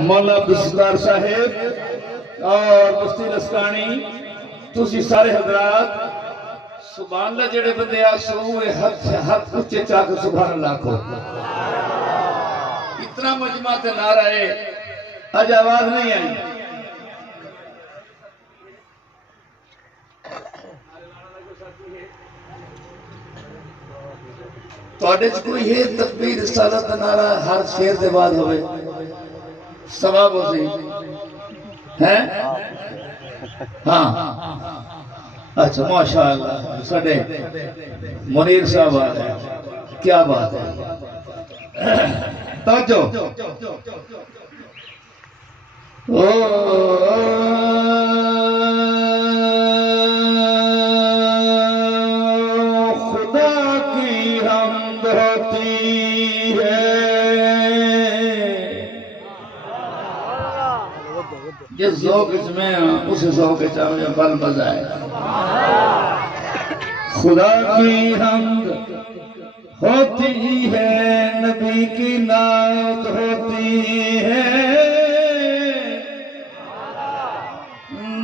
مولانا عبدالستار صاحب اور مفتی لسکانی تسی سارے حضرات سبحان اللہ جڑے بندے آسوئے ہاتھ اچھے چاہ کر سبحان اللہ کو اتنا مجمع تے نعرہ ہے آج آواز نہیں آئی تو اڈیچ کوئی ہے تکبیر رسالت نعرہ ہر شیر دے بعد ہوئے ثواب ہو سی ہیں ہاں اچھا ماشاءاللہ سڑے منیر صاحب آئے کیا بات ہے توجہ خدا کی حمد ہوتی ہے جس ذوق اس میں اس ذوق چاہے بل مزہ ہے خدا کی حمد ہوتی ہے نبی کی نعت ہوتی ہے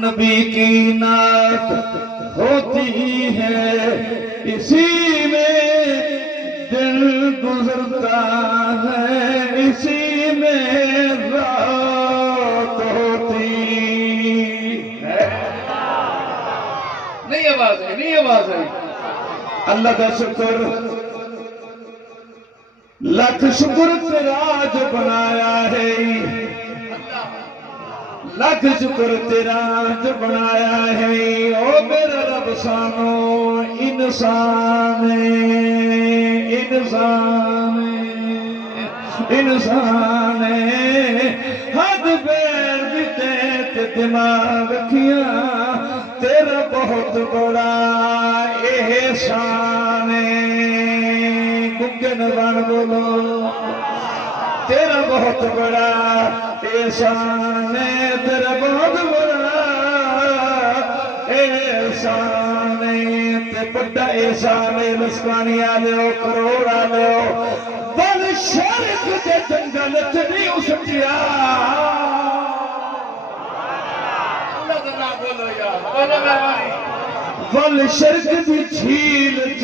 نبی کی نعت ہوتی ہے اسی میں دل گزرتا ہے اسی میں رات ہوتی ہے نہیں آواز ہے نہیں آواز ہے اللہ کا شکر لاکھ شکر تیرا جو بنایا ہے لاکھ شکر تیرا جو بنایا ہے او میرا رب سانو انسان حد پیر بیتے دماغ کیا تیرا بہت بڑا احسان گنگن بان بولو تیرا بہت بڑا احسان ہے تیرا بہت بڑا احسان ہے تے بڑا احسان ہے لسکانی آلے ہو کروڑ آلے ہو بل شرک دے جنگل چنی اسٹیا اللہ دنا بولو یا بولو مہمانی ول شرک دی جھیل چ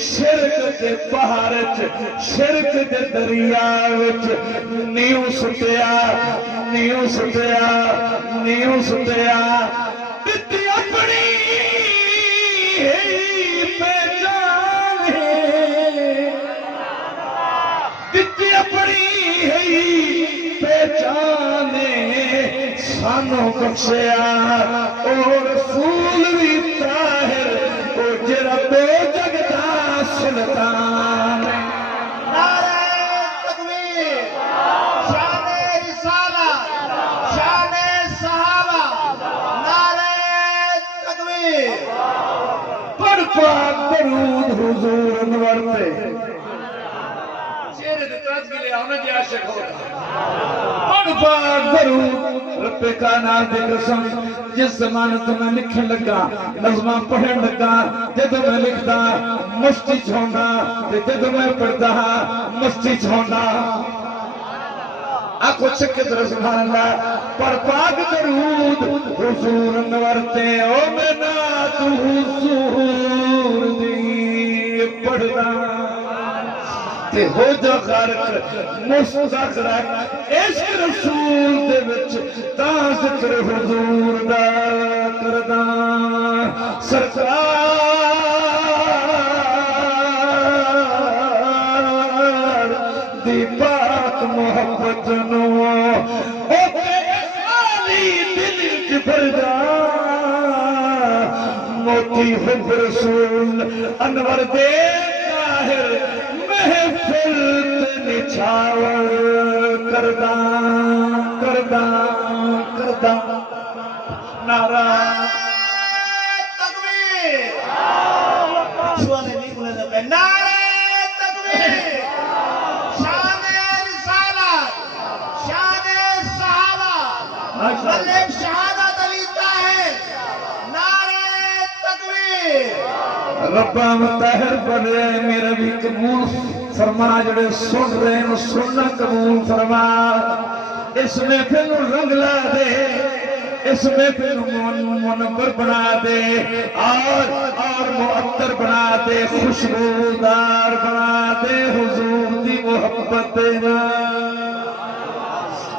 شرک دے پہاڑ چ شرک دے دریا وچ نیو ستیا دتی اپنی پہچان دتی اپنی پہچان سانو بخشیا اور رسول بھی طاہر او جڑا بے جگدا سلطان نعرہ تکبیر شان رسالت شان صحابہ نعرہ تکبیر پڑھ پاک درود حضور انور پہ شیر دتاج کے لئے آنا جی عاشق ہوتا پڑھ پاک درود رب کائنات دی قسم جس زمانے تو میں لکھن لگا نظماں پڑھن لگا جدو میں لکھدا مستی چھوندا جدو میں پڑھدا مستی چھوندا آنکھوں چکے در سبحان اللہ پڑھ پاک درود حضور نورتے او میں نات حضور دی پڑھدا تے ہو جا غارق مستغرق عشق رسول دے وچ تا ذکر حضور دا کردا سرکار دی پاک محبت نو او تے خالی دل چ بھردا موتی حب رسول انور دے طاہر محفل نچھاور کردہ نعرہ تکبیر چھوانے نہیں بولے دے نعرہ تکبیر شان رسالت شان صحابہ ملک شہادت علی طاہر نعرہ تکبیر ربا متحر بڑے میرا بھی قبول فرما جڑے سن رہے ہیں سننا قبول فرما اس محفل نو رنگ لا دے اس محفل نو منور بنا دے اور معطر بنا دے خوشبودار بنا دے حضور دی محبت دینا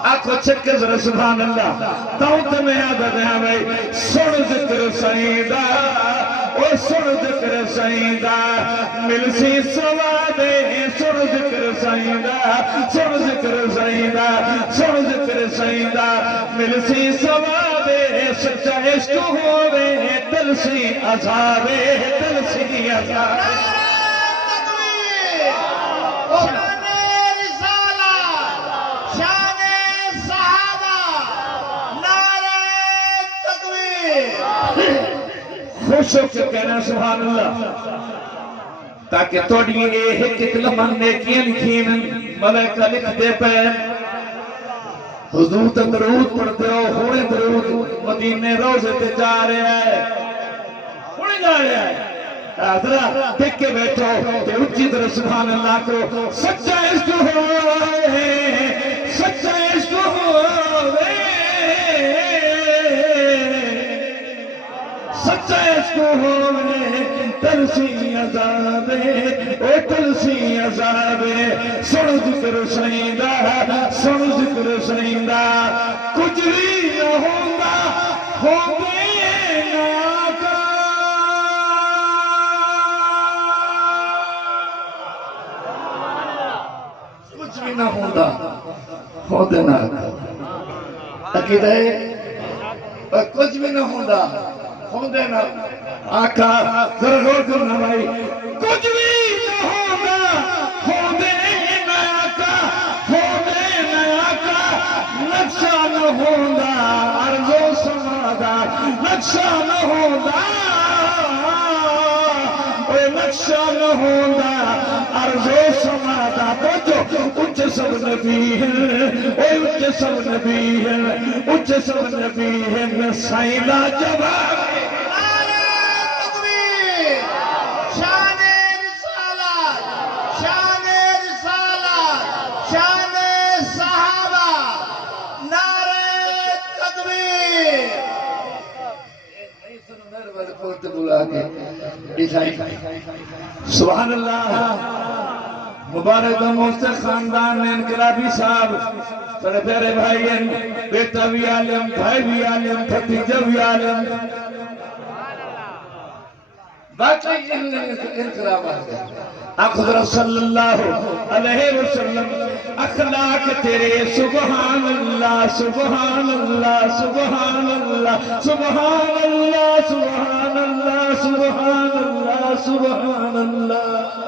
آنکھو چھکے ذرا سبحان اللہ تاؤں تے میں آدھا دیا بھائی سن ذکر سعیدہ او سن ذکر سعیدہ مل سی سوادے سن ذکر سعیدہ سن ذکر سعیدہ سن ذکر سعیدہ مل سی سوادے سچا عشق ہوئے دل سی عذابے دل سی عذابے خوش ہو کے کہنا سبحان اللہ تاکہ توڑی ایک ایک لمن نیکیاں لکھیں ملائکہ لکھ دے پہ حضور تے درود پڑھتے ہو ہونے درود مدینے روزے تے جا رہے ہیں ہونے جا رہے ہیں حضرہ دیکھ کے بیٹھو تے اچھی طرح سبحان اللہ کو سچا عشق ہوئے سچا عشق ہوئے سچا عشق ہوئے تلسی عذابے او تلسی عذابے سن ذکر سعیدہ سن ذکر سعیدہ کچھ بھی نہ ہوگا ہوگے ناکا کچھ بھی نہ ہوگا ہوگے ناکا عقید ہے کچھ بھی نہ ہوگا ہوندے نا آقا ذرا غور کرنا بھائی کچھ بھی نہ ہوگا ہوندے نا آقا ہوندے نا آقا نقشہ نہ ہوگا عرض و سمادا نقشہ نہ ہوگا نقشہ نہ ہوگا عرض و سمادا تو اچھ سب نبی ہیں اچھ سب نبی ہیں اچھ سب نبی ہیں سائلہ جواب سبحان اللہ مبارک دوست خاندان انقلابی صاحب بڑے پیارے بھائی ہیں بیٹا بھی عالم بھائی بھی عالم بھتیجا بھی عالم باقی انقلاب آخ حضرت صلی اللہ علیہ وسلم اخلاق تیرے سبحان اللہ سبحان اللہ سبحان اللہ سبحان اللہ سبحان اللہ سبحان اللہ سبحان اللہ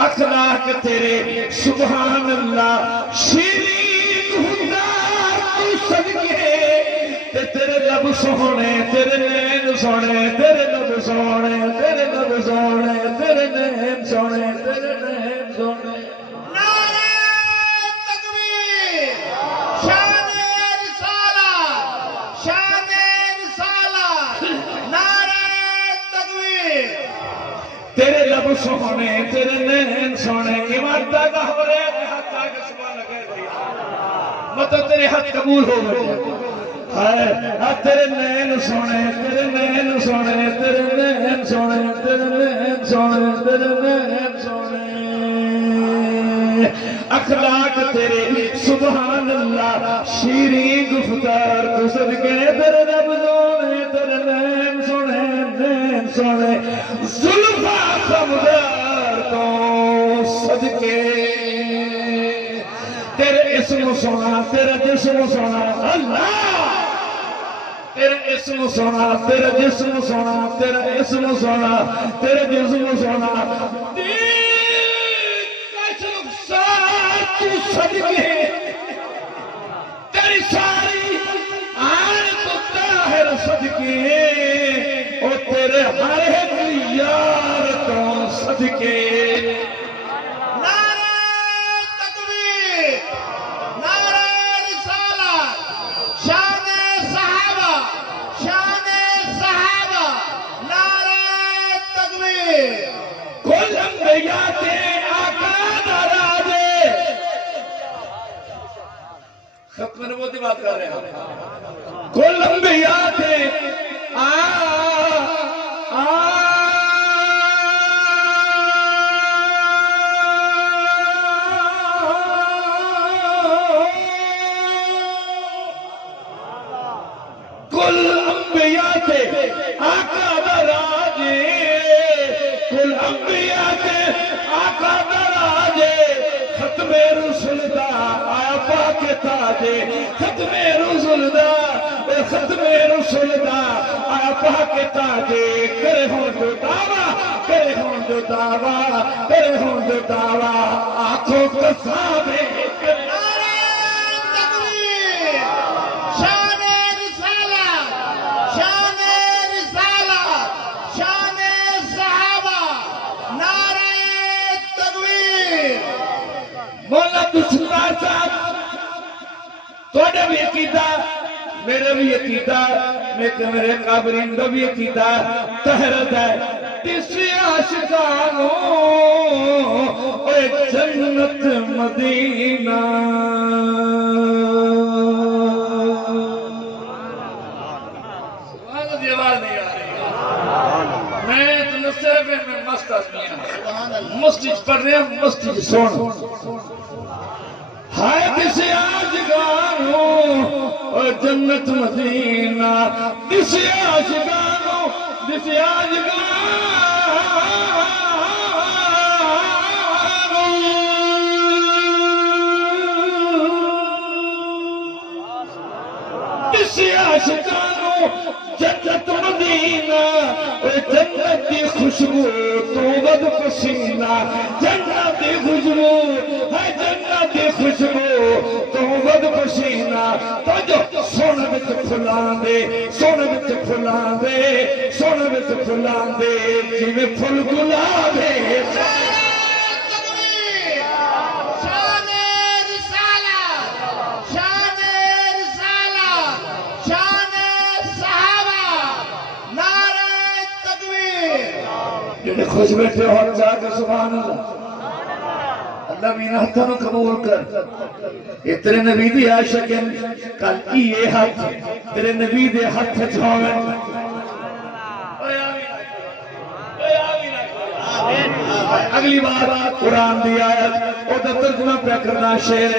اخلاق تیرے سبحان اللہ شیرین ہندار تو صدقے تیرے لب سونے تیرے نین سونے تیرے لب سونے تیرے لب سونے تیرے نین سونے تیرے نین سونے تیرے لب سونے تیرے نین سونے ایمان دادا ہو رہے ہیں ہاتھ آگے سبحان لگے دیا مطلب تیرے ہاتھ قبول ہو گئے تیرے نین سونے تیرے نین سونے تیرے نین سونے تیرے نین سونے تیرے نین سونے اخلاق تیرے سبحان اللہ شیریں گفتار تو صدقے تیرے رب سونے تیرے نین سونے نین سونے زلفہ سمدار تو صدقے تیرے اسم سونا تیرے جسم سونا اللہ تیرے اسم سونا تیرے جسم سونا تیرے اسم سونا تیرے جسم سونا تو صدقے تیری ساری آن تو طاہر صدقے او تیرے ہر ایک یار تو صدقے نعرہ تکبیر نعرہ رسالت شان صحابہ نعرہ تکبیر کل انبیاء کے آقا دراجے نبوت کی بات کر رہے ہیں کل انبیاء تھے کل انبیاء تھے آقا دراجے کل انبیاء تھے آقا دراجے ختم رسول دا آیا پاک تاجے ختم رسول دا ختم رسول دا آیا پاک تاجے کرے ہوں جو دعویٰ کرے ہوں جو دعویٰ کرے ہوں جو دعویٰ آنکھوں کا سامنے نعرہ تکبیر شان رسالت شان رسالت شان صحابہ نعرہ تکبیر مولا دشتار صاحب توڑے بھی عقیدہ میرے بھی عقیدہ میرے قابرین کا بھی عقیدہ تحرد ہے کسی عاشقانوں اے جنت مدینہ سبحان اللہ آواز نہیں آ رہی میں تو نصرف میں مست آدمی ہوں مسجد پڑھ رہے ہیں مسجد سون ہائے کسی عاشقانوں اے جنت مدینہ کسی عاشقانوں کسی عاشقانوں جنت مدینہ اے جنت دی خوشبو تو ود پسینہ جنت دی خوشبو ہے جنت دی خوشبو تو ود پسینہ تو جو سونے وچ پھلاں دے سونے وچ پھلاں دے سونے وچ پھلاں دے جویں پھل گلاب دے شان رسالت شان رسالت شان صحابہ نعرہ تکبیر جنہیں خوش بیٹھے ہو جا کے سبحان اللہ اللہ مینا ہتھانو قبول کر یہ تیرے نبی دی عاشقین کل یہ ہاتھ تیرے نبی دے ہاتھ چھوڑیں اگلی بار قرآن دی آیت او دا ترجمہ پہ کرنا شعر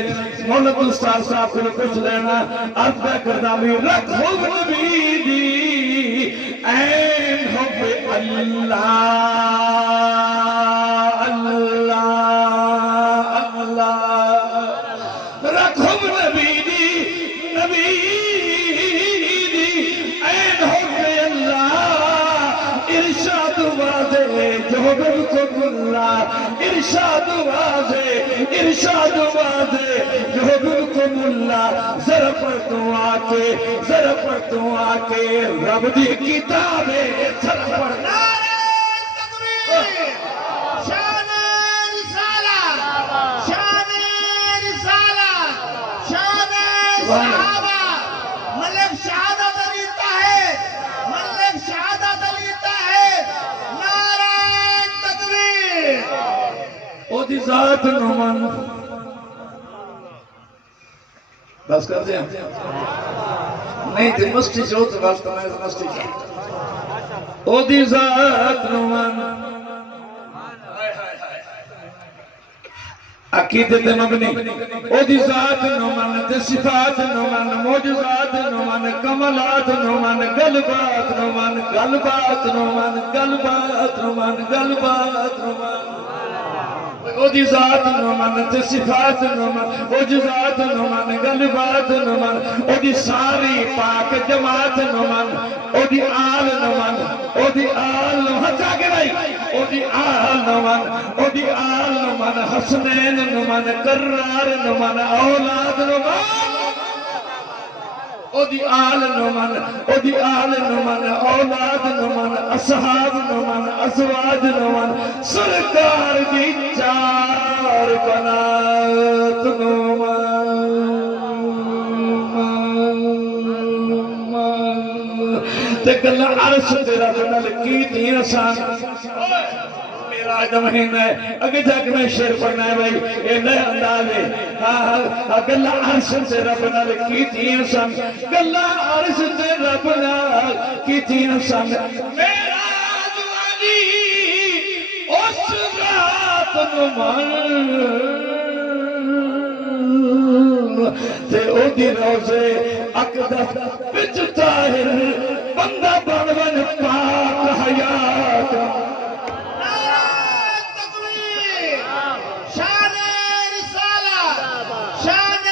مولا دستار صاحب کو کچھ لینا عرض پہ کرنا بھی رکھ حب نبی دی این حب اللہ اللہ اللہ رکھ حب نبی دی این حب اللہ ارشاد واضح جو بالکل اللہ ارشاد واضح جو بالکل اللہ ذرا پر تو آکے رب دی کتابیں ذرا پر نعرہ تکبیر شان رسالت شان رسالت شان صحابہ ملک شہادت علیتا ہے ملک شہادت علیتا ہے نعرہ تکبیر او دی ذات نمان بس کر دیں نہیں تھی مستی جو تو بس تو میں مستی کی او دی ذات نمان عقیدت مبنی او دی ذات نمان تے صفات نمان موجزات نمان کمالات نمان گلبات نمان او دی ذات نمان تے صفات نمان موجزات نمان گلبات نمان او دی ساری پاک جماعت نمان او دی آل نمان ہچا کے نہیں او دی آل نمان حسنین نمان کرار نمان اولاد نمان او دی آل نمان اولاد نمان اصحاب نمان ازواج نمان سرکار دی چار بنات نمان تے گلہ عرش تیرا بنال کی دین آسان میراج دا مہینہ ہے اگے جا کے میں شعر پڑھنا ہے بھائی اے نیا انداز ہے گلا عرش تے رب نال کیتیاں سن گلا عرش تے رب نال کیتیاں سن میراج والی اس رات نو من تے او دی روزے اقدس وچ طاہر بندہ بن پاک حیات تکبیر شان رسالہ شان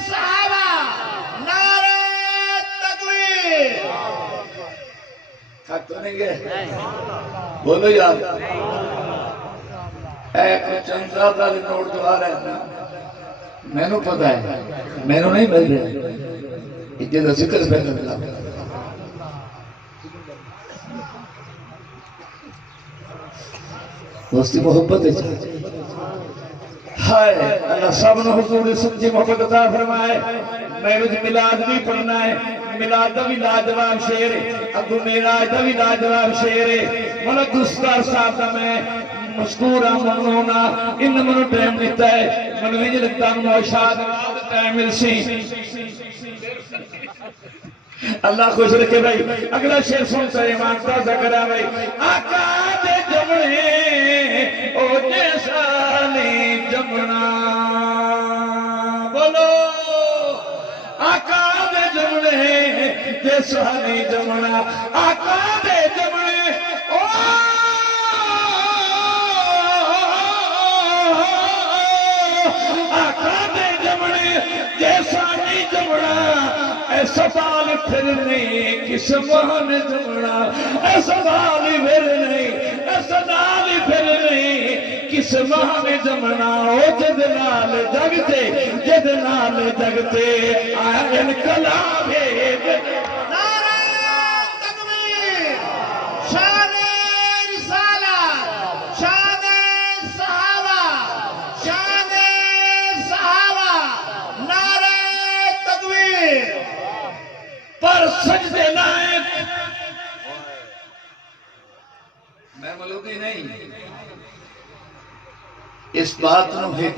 صحابہ نعرہ تکبیر تھک تو نہیں گئے بولو یار ایک چندہ کا نوٹ جو آ رہا ہے نا میں نو پتہ ہے میں نو نہیں مل رہے اتنے کا ذکر پہ کرنا دوستی محبت ہے ہائے اللہ سب نے حضور سچی محبت عطا فرمائے میں نے میلاد بھی پڑھنا ہے میلاد دا بھی لاجواب شعر ہے ابو میراج دا بھی لاجواب شعر ہے ملک دستار صاحب دا میں مشکور ممنونا ان منو ٹائم دیتا ہے منو ہی لگتا ہوں موشاد ٹائم مل سی اللہ خوش رکھے بھائی اگلا شعر سنتا ہے ایمان تازہ کرا بھائی آقا دے جمعے او جیسا نہیں جمنا بولو آقا دے جمعے جیسا نہیں جمنا آقا دے جمعے او آقا دے جمعے جیسا نہیں جمنا ایسا بال پھر نہیں کس مان جمنا ایسا بال پھر نہیں ایسا نال پھر نہیں کس مان جمنا او جد نال جگتے جد نال جگتے آئین کلام ایک نعرہ تکبیر شان رسالہ شان صحابہ نعرہ تکبیر پر سجدے لائق میں ملودی نہیں اس بات نو ایک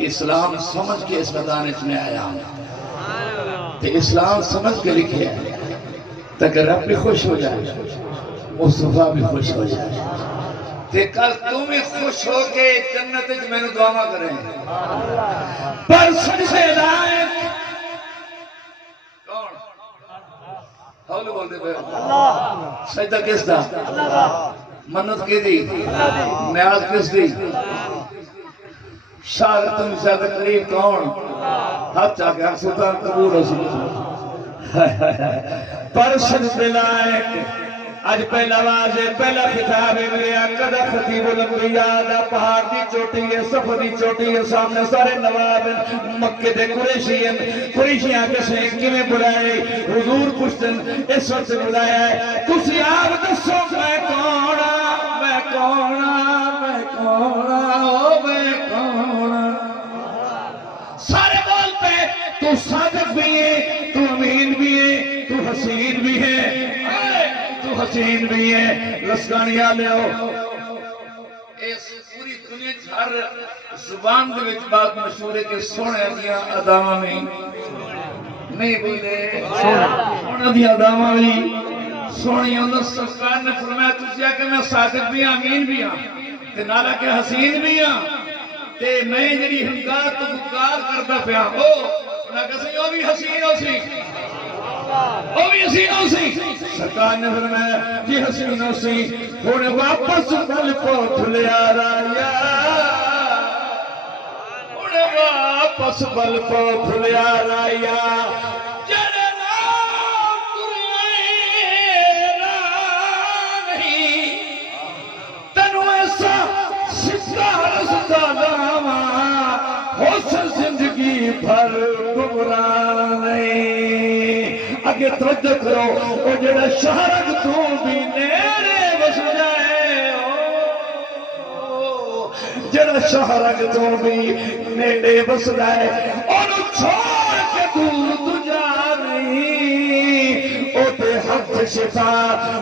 اسلام سمجھ کے اس بدانے میں آیا ہوں کہ اسلام سمجھ کے لکھے ہے تاکہ رب بھی خوش ہو جائے مصطفیٰ بھی خوش ہو جائے کہ کل تم بھی خوش ہو کے جنت میں نے دعا کریں پر سجدے لائق حول بولتے پہ سجدہ کس دا منت کی دی نیاز کس دی شاہد تم زیادہ قریب کون ہاتھ چاہ کے سلطان قبول ہو سکتا پر سجدے لائق آج پہلا واضح پہلا خطاب ہے میرے آقا دا خطیب الانبیاء دا پہاڑ دی چوٹی ہے صفر دی چوٹی ہے سامنے سارے نواب مکہ دے قریشیاں کے سینکی میں بلائے حضور پشتن اس وقت بلایا ہے تسی آپ دسو میں کونا میں کونا میں کونا میں کونا سارے بول پہ تو صادق بھی ہے تو امین بھی ہے تو حسین بھی ہے تو حسین بھی ہے لسکانیاں لے ہو اس پوری دنیا ہر زبان دے وچ بات مشہور ہے کہ سونے دیاں اداواں میں نہیں بولے سونے دیاں اداواں بھی سونی اللہ سرکار نے فرمایا تجھے کہ میں صادق بھی ہاں امین بھی ہاں تے نالا کہ حسین بھی ہاں تے میں جڑی ہنگار تو گار کرتا پیا ہو نہ کسی او بھی حسین ہو سی او بھی حسین ہو سی سرکار نے فرمایا جی حسین ہو سی ہونے واپس پل پوتھ لیا رایا ہونے واپس پل پوتھ لیا رایا جڑے نام ترائے رانی تنو ایسا ستا رستا داما اس زندگی بھر گمراہ نہیں اگے توجہ کرو او جڑا شہرک تو بھی نیرے بس جائے جڑا شہرک تو بھی نیرے بس جائے انہوں چھوڑ کے دور تو جا نہیں او تے ہاتھ شفا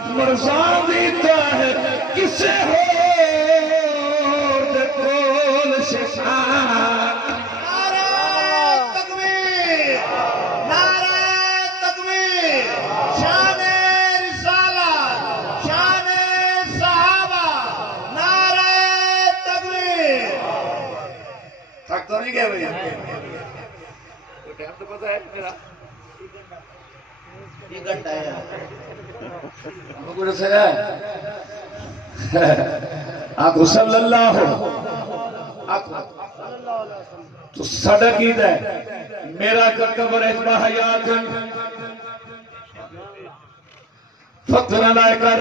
مرزاں دیتا ہے کسے ہو دے کول شفا تھک تو نہیں گیا بھئی کوئی ٹائم تو پتہ ہے میرا یہ گھنٹہ ہے ہم کو رسے ہے آنکھو صلی اللہ ہو تو صدق عید ہے میرا کا قبر اتبا حیات فتر نہ لائے کر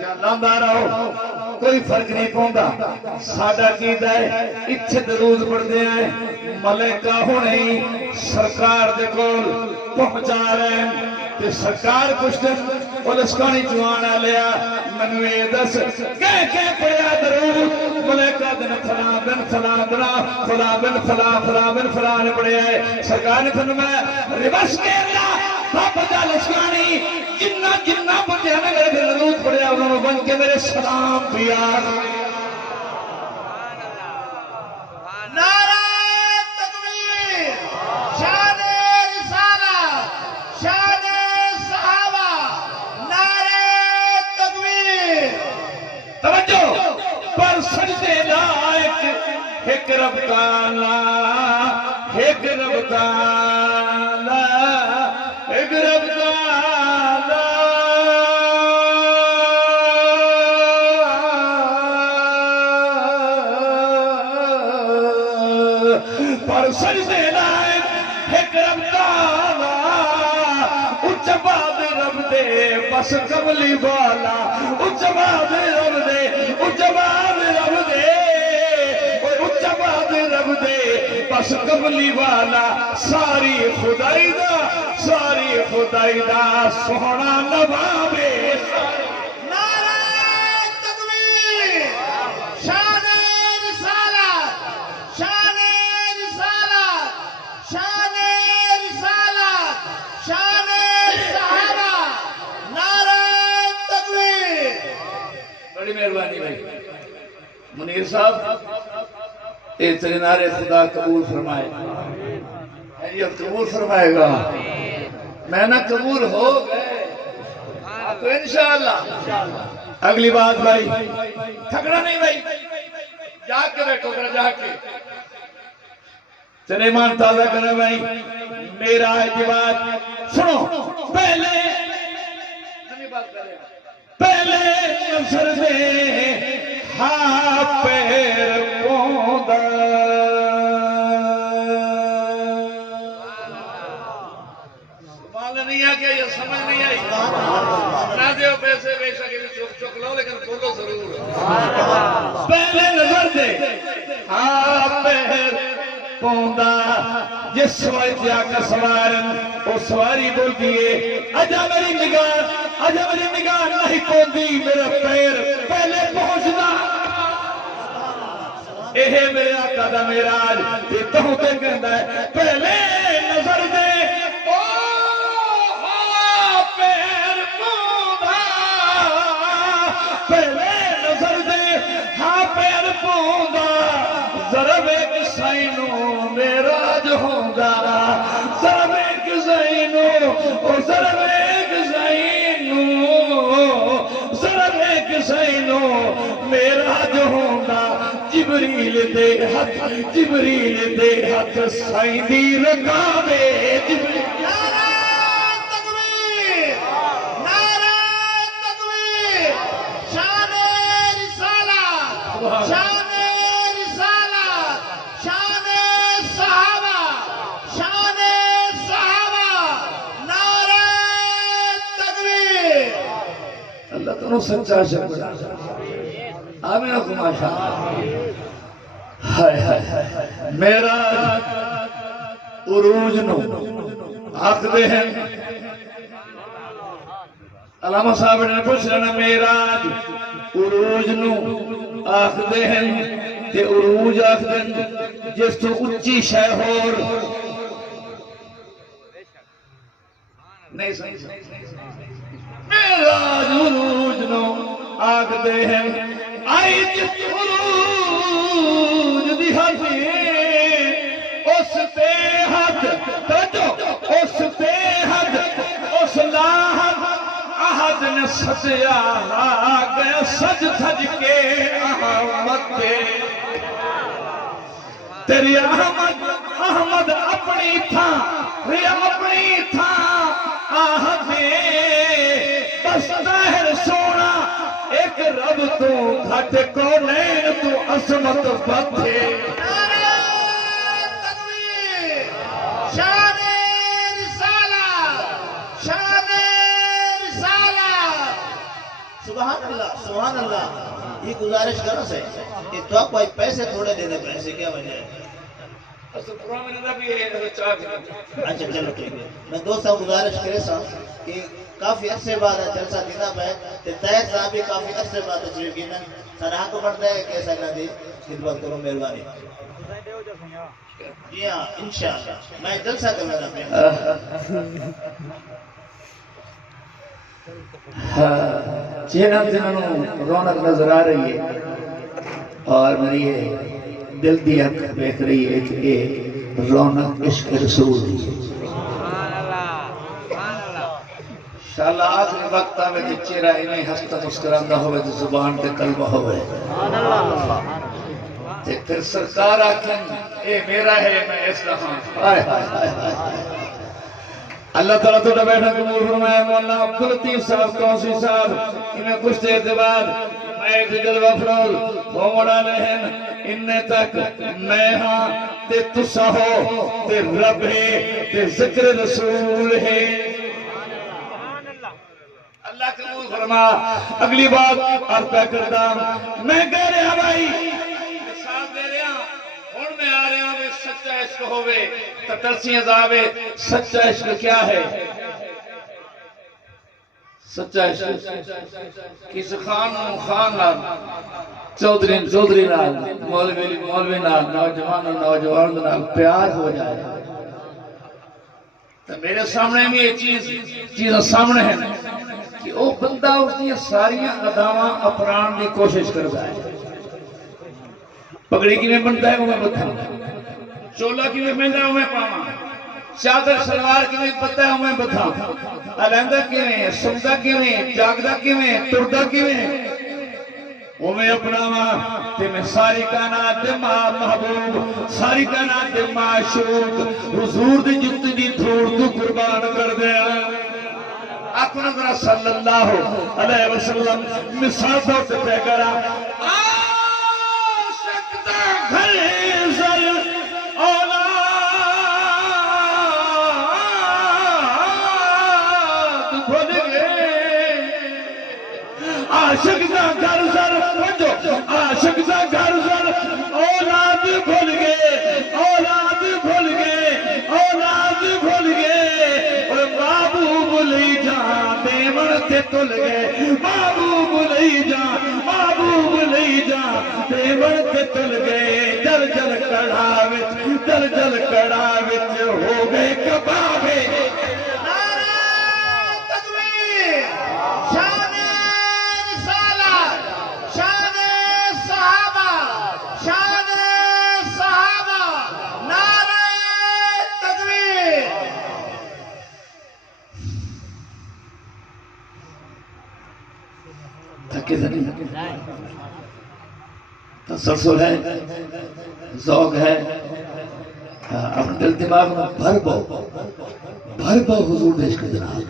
یا لاندہ رہو کوئی فرق نہیں پوندا ساڈا کیدا ہے اتھے درود پڑھدے ہیں ملائکہ ہونے ہی سرکار دے کول پہنچا رہے ہیں تے سرکار پوچھدے پولیسکانی جوانا لیا منو اے دس کہہ پڑھیا درود ملائکہ دن فلاں بن فلاں بنا فلاں بن فلاں فلاں بن فلاں نے پڑھیا ہے سرکار نے فرمایا ریورس کہنا بابا لسکانی جنہ جنہ بندے نے میرے پھر درود پڑھیا انہوں نے بن کے میرے سلام پیا نعرہ تکبیر شان رسالت شان صحابہ نعرہ تکبیر توجہ پر سجدے لائق ایک رب تعالی ایک رب تعالی ایک رب تعالی پر سجدے لائق ایک رب تعالی اچ باد رب دے بس کملی والا اچ باد رب دے اچ باد رب دے اچ باد رب دے بس کملی والا ساری خدائی دا سونا نوابے نعرہ تکبیر شان رسالت شان رسالت شان رسالت شان صحابہ نعرہ تکبیر بڑی مہربانی بھائی منیر صاحب اے تیرے نعرے خدا قبول فرمائے یہ قبول فرمائے گا میں نہ قبول ہو گئے تو انشاءاللہ اگلی بات بھائی تھکنا نہیں بھائی جا کے بیٹھو کر جا کے تیرے ایمان تازہ کرے بھائی میرا کی بات سنو پہلے پہلے نظر دے ہاں پیر پوندا نہیں آ گیا یہ سمجھ نہیں آئی نہ دیو پیسے بے شک چوک چوک لو لیکن بولو ضرور پہلے نظر دے ہاں پیر پوندا جس سواری جا کر سوارن وہ سواری بول دیئے اجا میری نگاہ نہیں پوندی میرا پیر پہلے پہنچنا اے میرے آقا دا میراج یہ تو تے کہندا ہے پہلے نظر دے پہلے نظر دے ہاں پیر پوندا ضرب ایک سائنوں میراج ہوندا ضرب ایک سائنوں ضرب ایک سائنوں میراج ہوندا جبریل دے ہاتھ سائن دی رکھاوے جبریل شان رسالت شان صحابہ نعرہ تکبیر اللہ تنو سچا شکر آمین کو ماشاء ہائے میرا عروج نو حق دے ہیں علامہ صاحب نے پوچھ رہنا میراج عروج نو آخ دے ہیں تے عروج آخ دے جس تو اچھی شے ہور نہیں معراج عروج نو آگ دے ہیں آئی جس عروج دی حدی اس تے حد توجہ اس تے حد اس لاحد احد نے سجیا گیا سج سج کے احمد دے تیری احمد اپنی تھا اپنی تھا آہدے بس ظاہر سونا ایک رب تو گھٹ کو نین تو عظمت بدھے شان رسالت شان رسالت سبحان اللہ یہ گزارش کرنا سے کہ تو آپ کوئی پیسے تھوڑے دے دے پیسے کیا وجہ ہے اچھا چلو ٹھیک ہے میں دوستوں گزارش کرے سا کہ کافی عرصے بعد جلسہ دینا ہے تے تیز صاحب بھی کافی عرصے بعد تشریف کینا سراہ کو بڑھتا ہے کیسا نہ دی خدمت کرو مہربانی جی ہاں انشاءاللہ میں جلسہ کرنا چاہتا ہوں چہرہ جنہوں رونق نظر آ رہی ہے اور میری یہ دل دی حق بیک رہی ہے کہ یہ رونق عشق رسول دی ہے انشاءاللہ آخری وقت آوے کہ چہرہ انہیں ہستا مسکراندہ ہوئے تو زبان تے قلبہ ہوئے تے پھر سرکار آکھیں اے میرا ہے میں اس رہا آئے اللہ تعالیٰ تو بیٹھا قبول فرمائے مولانا عبداللطیف صاحب قوسی صاحب انہیں کچھ دیر کے بعد میں ایک جلوہ فرول وہ مڑا لہن انہیں تک میں ہاں تے تسا ہو تے رب ہے تے ذکر رسول ہے اللہ قبول فرما اگلی بات عرضہ کرتا میں کہہ رہا بھائی مثال دے رہا ہوں میں آ رہا ہوں سچا عشق ہوئے ترسی عذاب سچا عشق کیا ہے سچا عشق کس خان نال چودھری نال مولوی نال نوجوان نال پیار ہو جائے تو میرے سامنے میں یہ چیزیں سامنے ہیں کہ وہ بندہ اس کی ساریاں اداواں اپنان کی کوشش کرتا ہے پگڑی کی میں بنتا ہے وہ میں بتاؤں چولا کی میں پہنتا ہے وہ میں پاواں چادر سلوار کی میں پتہ ہے وہ میں بتاؤں علندہ کی میں سمدہ کی میں جاگدہ کی میں تردہ کی میں وہ میں اپنا ماں تے میں ساری کائنات دے ماں محبوب ساری کائنات دے معشوق حضور دی جتی دی تھوڑ تو قربان کر دیا آکھو نظرہ صلی اللہ علیہ وسلم مثال دوست پہ کرا عاشق دا گھر زر اولاد بھول گئے عاشق دا گھر زر عاشق دا گھر زر اولاد بھول گئے اولاد بھول گئے اولاد بھول گئے اور محبوب لئی جان دیمن تے تل گئے محبوب لئی جان دیمن تے تل گئے جل جل کڑا وچ ہو گئے کبابے تسلسل ہے ذوق ہے اپنے دل دماغ میں بھر باؤ حضور دیش کے جناب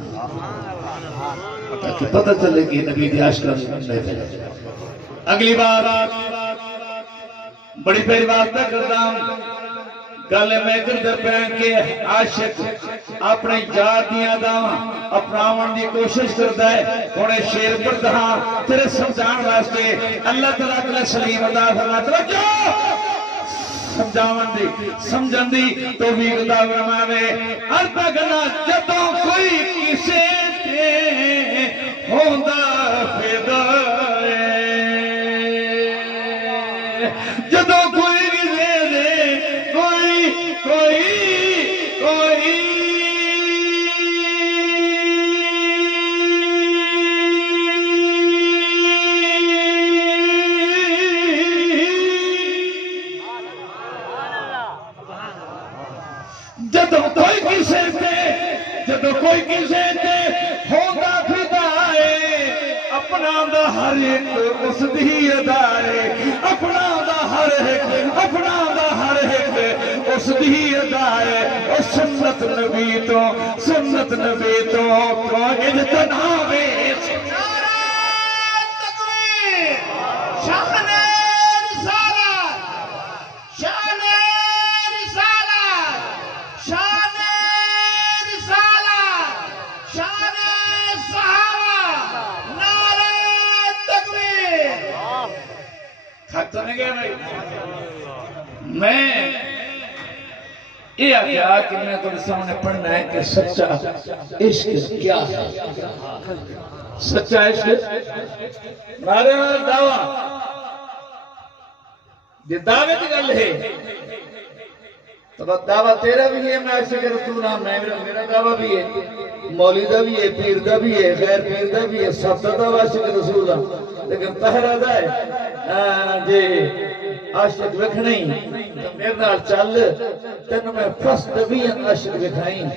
تاکہ پتہ چلے کہ نبی دی عاشق کا محفل ہے اگلی بار بڑی پیاری بات میں کرتا ہوں گل میں کردے پہن کے عاشق اپنے یار دیاں داواں اپناون دی کوشش کرتا ہے انہیں شیر پڑھتا ہاں تیرے سمجھان واسطے اللہ تعالیٰ تعالیٰ سلیم عطا فرما توجہ سمجھن دی توفیق عطا فرماوے عرض کرنا جدوں کوئی کسے تے ہوندا فدا جدوں کوئی کسے دے کوئی جدو کوئی کسے تے ہوندہ پھدا ہے اپنا دا ہر ایک اس دی ادا ہے اپنا دا ہر ایک اس دی ادا ہے اور سنت نبی تو کوئی اجتناب ہے تو نہیں گیا بھائی میں یہ آگیا کہ میں تمہیں سامنے پڑھنا ہے کہ سچا عشق کیا ہے سچا عشق مارے دعویٰ یہ دعوے کی گل ہے تو بات دعویٰ تیرا بھی ہے میں عاشق رسول ہوں میرا دعویٰ بھی ہے مولی دا بھی ہے پیر دا بھی ہے غیر پیر دا بھی ہے سب دا دعویٰ عاشق رسول ہوں لیکن پہرا دا ہے جی عاشق وکھنی تو میرے نال چل تینوں میں فس نبی عاشق وکھائیں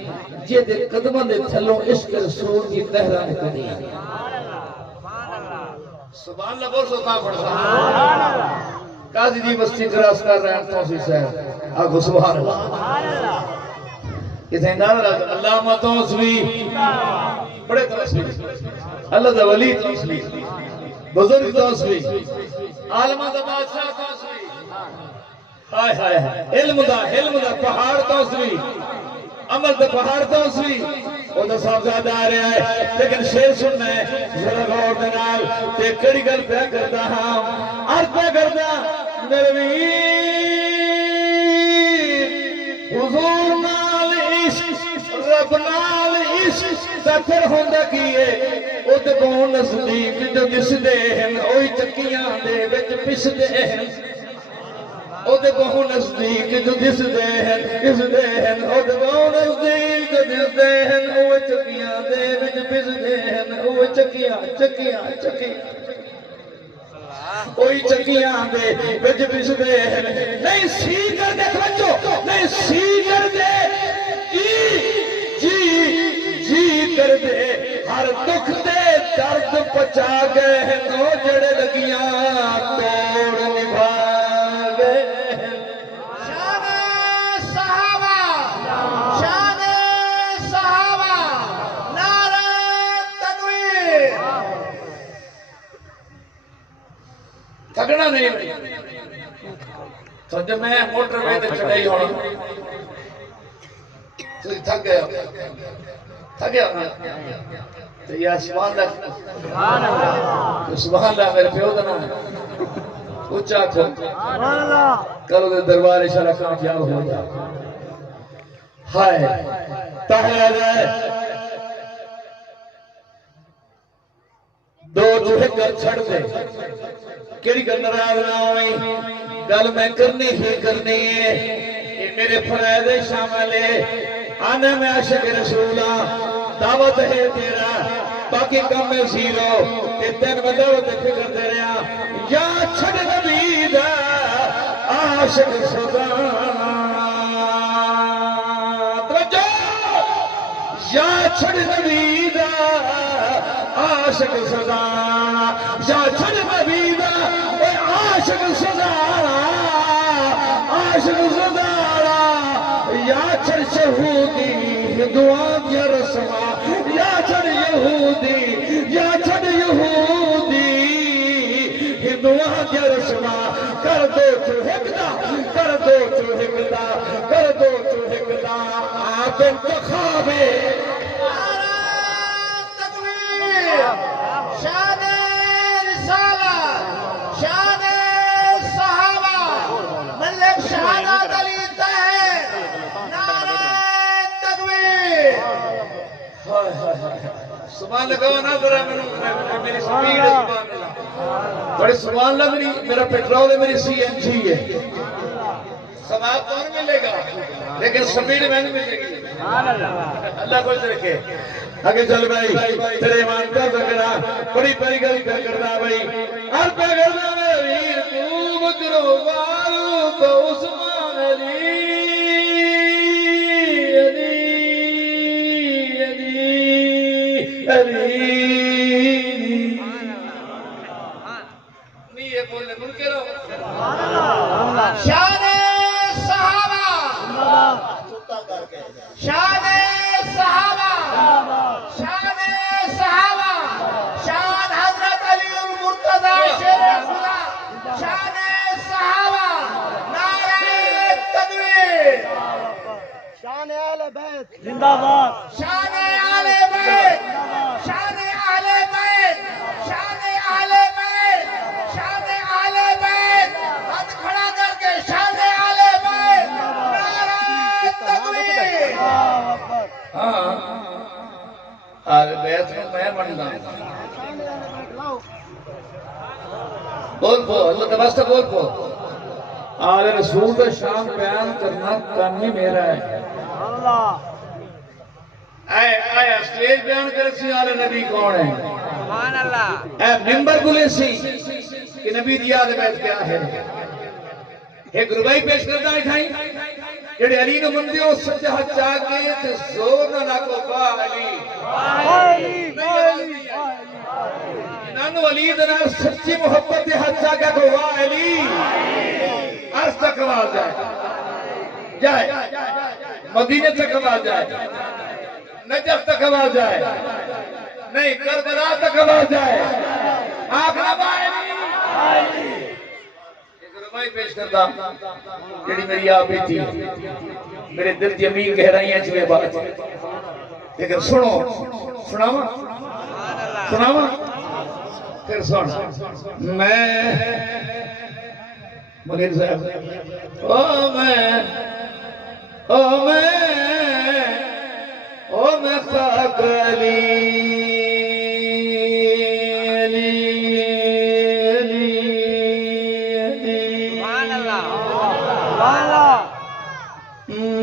جے دے قدموں دے تھلوں عشق رسول کی لہراں نکلیاں سبحان اللہ بول سکتا پڑھتا قاضی جی بستی کراس کر رہے ہیں توسی صاحب آگو سبحان اللہ کتنے نام رہا علامہ توسوی بڑے توسوی اللہ دا ولی توسوی بزرگ توسوی عالمہ دا بادشاہ توسوی ہائے ہائے علم دا پہاڑ توسوی عمل دا پہاڑ توسوی وہ دا صاحب زیادہ آ رہا ہے لیکن شیر سننا ہے ذرا غور دنال تے کڑی گل پہ کرتا ہاں عرض پہ کرتا میرے ویر حضور نال عشق رب نال عشق دا پھر ہوندہ کیے او تے بہن نزدیک جو دس دے ہیں اوہی چکیاں دے وچ پس دے ہیں او تے بہن نزدیک جو دس دے ہیں او تے بہن نزدیک جو دس دے ہیں اوہی چکیاں دے وچ پس دے ہیں اوہی چکیاں کوئی چکیاں دے وچ پس دے ہیں نہیں سی کر دے توجہ نہیں سی کر دے جی کر دے ہر دکھ دے درد پچا گئے ہیں تو جڑے لگیاں توڑ نبھا گئے شان صحابہ نعرہ تکبیر تھکنا نہیں تو جب میں موٹر وے تے چڑھائی ہونا تو تھک گیا نا تو یہ سبحان اللہ میرے پیو دا نام اچھا کھو کرو دے دربار اشارہ کامیاب ہو جا ہائے تاہرہ جائے دو چوہے گل چھڑ دے کیڑی گل ناراض نہ ہوئی گل میں کرنی ہی کرنی ہے یہ میرے فرائض شامل ہے آنا میں عاشق رسولہ دعوت ہے تیرا باقی کم میں زیرو تین میں دعوت فکر دے رہا یا چھڑ نبی دا عاشق صدا توجہ یا چھڑ نبی دا عاشق صدا یا چھڑ نبی دا عاشق صدا یا چھڑ شہودی دعا یا رسما یا چھڑ یہودی دعا یا رسما کر دو چوہکدا آدم تخابے تکبیر شان رسالت شان صحابہ ملک شہادت علی طاہر نعرہ تکبیر سبحان لگاؤ نا ذرا میری سپیڈ ہے بڑے سبحان اللہ میرا پیٹرول ہے میری سی این جی ہے ثواب تو نہیں ملے گا لیکن سپیڈ میں نہیں ملے گی اللہ کو رکھے آگے چل بھائی تیرے ایمان کا ذکرہ بڑی پری گل کرنا بھائی ہر پہ کرنا میرے ویر خوب کرو والو تو عثمان علی علی نہیں یہ بولنے منکر ہو شان صحابہ شان صحابہ شان صحابہ شان حضرت علی المرتضی شیر خدا شان صحابہ نعرہ تکبیر شان اہل بیت زندہ باد شان اہل بیت شان اہل بیت شان اہل بیت شان اہل بیت ہاتھ کھڑا کر کے شان اہل بیت نعرہ تکبیر ہاں آل بیت کو میں بننا بول بول اللہ تبارک بول بول آل رسول کا شان بیان کرنا کام ہی میرا ہے اللہ اے اسٹیج بیان کرے سی آل نبی کون ہے سبحان اللہ اے ممبر بولے سی کہ نبی دی آل بیت کیا ہے ایک ربائی پیش کرتا ہے کھائیں جڑے علی نو مندے ہو سچا چاہ کے تے زور نہ لاکو با علی نانو علی دنا سچی محبت دے ہاتھ چاہ کے کو وا علی عرض تک آواز جائے مدینے تک آواز جائے نجف تک آواز جائے نہیں کربلا تک آواز جائے آخر با علی روائی پیش کرتا جڑی میری آپ ہی تھی میرے دل کی امیر گہرائیاں چوئے بات لیکن سنو سناوا سناوا پھر سن میں مغیر صاحب او میں خاک علی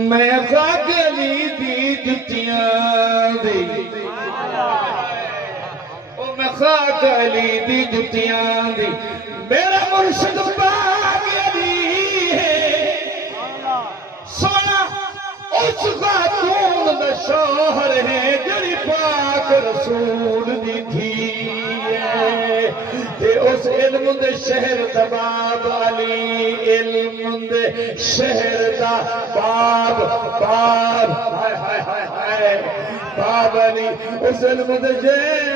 میں خاک علی دی جتیاں دی او میں خاک علی دی جتیاں دی میرا مرشد پاک علی ہے سونا اس خاتون دا شوہر ہے جڑی پاک رسول دی تھی تے اس علم دے شہر دا باب علی علم دے شہر دا باب ہائے ہائے ہائے ہائے باب علی اس علم دے شہر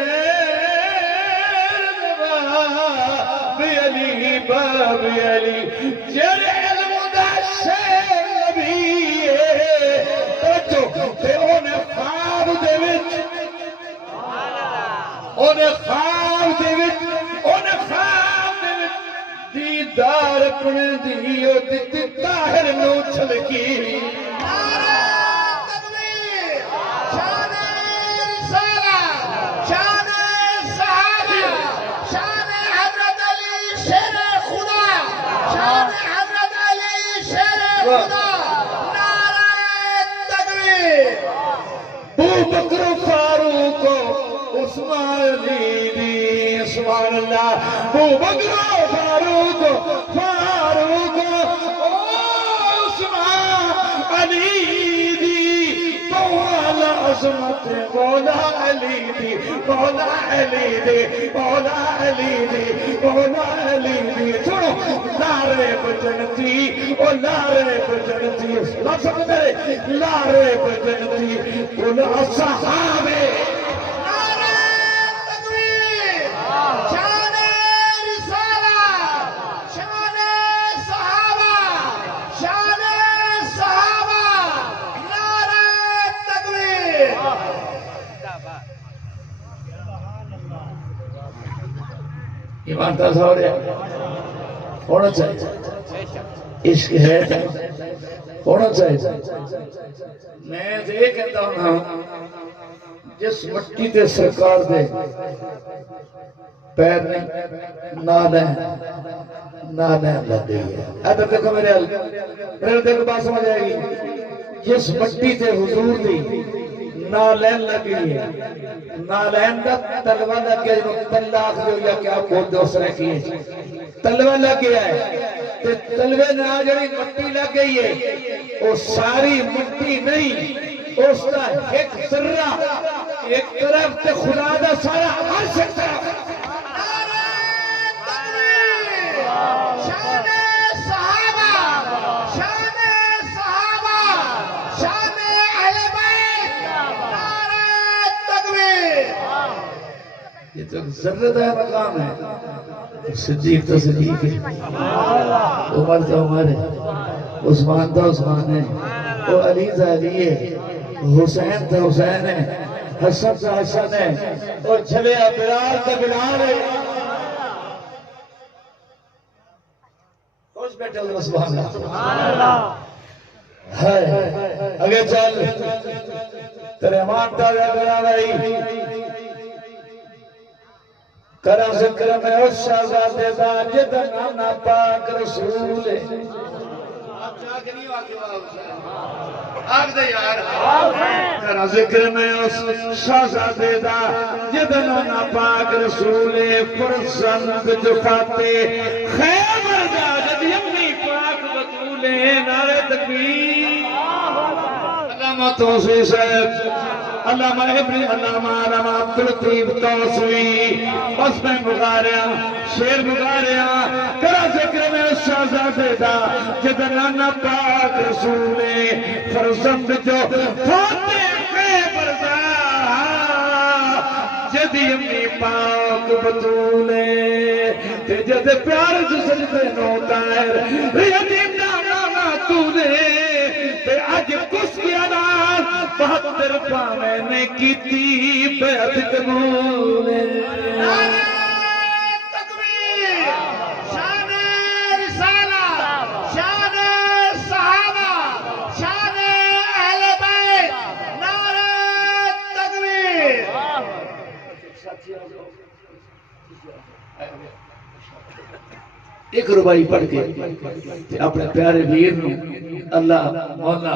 دا باب علی باب علی جڑے علم دا شہر نبی ہے توجہ تے اونے خواب دے وچ دیدار اپنے دیو دیتی طاہر نو چھلکی نعرہ تکبیر شان رسالہ شان صحابہ شان حضرت علی شیر خدا شان حضرت علی شیر خدا نعرہ تکبیر بو بکر فاروق عثمان علی دی سبحان اللہ بو بکر فاروق عثمان علی دی مولا عظمت مولا علی دی مولا علی دی مولا علی دی مولا علی دی سنو لارے بجنتی او لارے بجنتی لفظ میرے لارے بجنتی بولا صحابے شان رسالہ شان صحابہ شان صحابہ نعرہ تکبیر ایمان تازہ ہو رہا ہونا چاہیے عشق ہے ہونا چاہیے میں یہ کہتا ہوں نا جس مٹی تے سرکار دے پیر نہیں نہ لگے ادھر دیکھو میرے دیکھو بات سمجھ آئے گی جس مٹی تے حضور دی نالین لگی ہے نالین دا تلوہ لگ گیا جنہوں تلہ آخری یا کیا بہت دوسرے کیے تلوہ لگ گیا ہے تلوے نے آجڑی مٹی لگ گئی ہے وہ ساری مٹی نہیں اس کا ایک ذرہ ایک طرف تے خدا دا سارا عرش ایک طرف شان صحابہ شان صحابہ شان اہل بیت نعرہ تکبیر یہ تو ذرت ہے مقام ہے صدیق تو صدیق ہے عمر تو عمر ہے عثمان تو عثمان ہے وہ علی تو علی ہے حسین تو حسین ہے حسن تو حسن ہے اور چلے بلال تو بلال ہے خوش بیٹھے اللہ سبحان اللہ ہے اگے چل تیرے مان تازہ کرا بھائی کرا ذکر میں اس شہزادے دا جدا نانا پاک رسول ہے کرا ذکر میں اس شہزادے دا جدا نانا پاک رسول ہے فرزند جو فاتح خیبر دا جد یمنی پاک بطول ہے نعرہ تکبیر علامہ توسوی صاحب علامہ ابن علامہ عبداللطیف توسوی بس میں مغاریا شیر مغاریا کرا ذکر میں اس شہزادے دا جدا نانا پاک رسول فرزند جو فاتح خیبر دا جد یمنی پاک بطول تے جد پیار جو سجدے نو تائر یتیم دا نانا تولے تے اج کس کی انار 72 پاوے نے کیتی بیعت قبول نعرہ تکبیر شان رسالہ شان صحابہ شان اہل بیت نعرہ تکبیر ایک ربائی پڑھ کے اپنے پیارے ویر نو اللہ مولا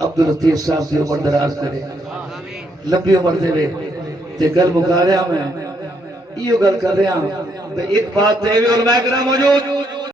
عبداللطیف صاحب کی عمر دراز کرے لمبی عمر دے تے گل مکا رہا میں یہ گل کر رہا ایک بات تے علماء کرام موجود